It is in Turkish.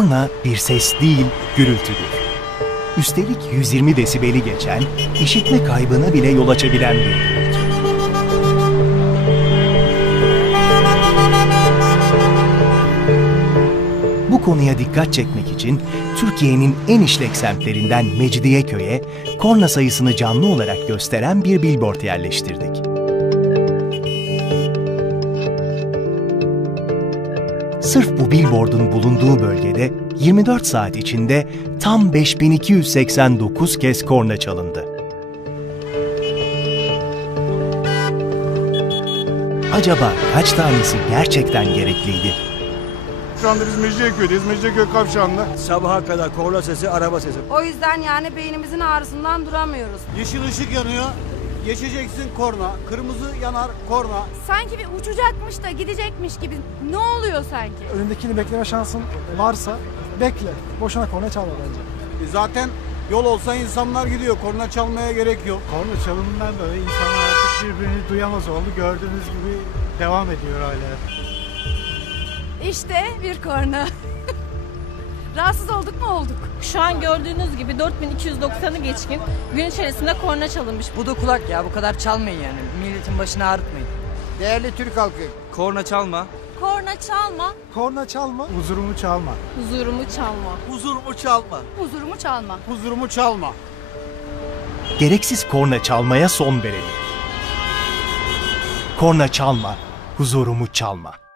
Korna bir ses değil, gürültüdür. Üstelik 120 desibeli geçen, işitme kaybına bile yol açabilen bir gürültü. Bu konuya dikkat çekmek için Türkiye'nin en işlek semtlerinden Mecidiyeköy'e korna sayısını canlı olarak gösteren bir billboard yerleştirdik. Sırf bu billboardun bulunduğu bölgede 24 saat içinde tam 5289 kez korna çalındı. Acaba kaç tanesi gerçekten gerekliydi? Şu anda biz Mecidiyeköy'deyiz. Mecidiyeköy kavşağında. Sabaha kadar korna sesi, araba sesi. O yüzden yani beynimizin ağrısından duramıyoruz. Yeşil ışık yanıyor. Geçeceksin korna. Kırmızı yanar korna. Sanki bir uçacakmış da gidecekmiş gibi. Ne oluyor sanki? Önündekini bekleme şansın varsa bekle. Boşuna korna çalma bence. Zaten yol olsa insanlar gidiyor. Korna çalmaya gerek yok. Korna çalımından dolayı insanlar artık birbirini duyamaz oldu. Gördüğünüz gibi devam ediyor hala. İşte bir korna. Rahatsız olduk mu olduk? Şu an gördüğünüz gibi 4290'ı geçkin gün içerisinde korna çalınmış. Bu da kulak ya, bu kadar çalmayın yani. Milletin başını ağrıtmayın. Değerli Türk halkı. Korna çalma. Korna çalma, Korna çalma. Huzurumu çalma. huzurumu çalma. Huzurumu çalma. Huzurumu çalma. Huzurumu çalma. Gereksiz korna çalmaya son verelim. Korna çalma, huzurumu çalma.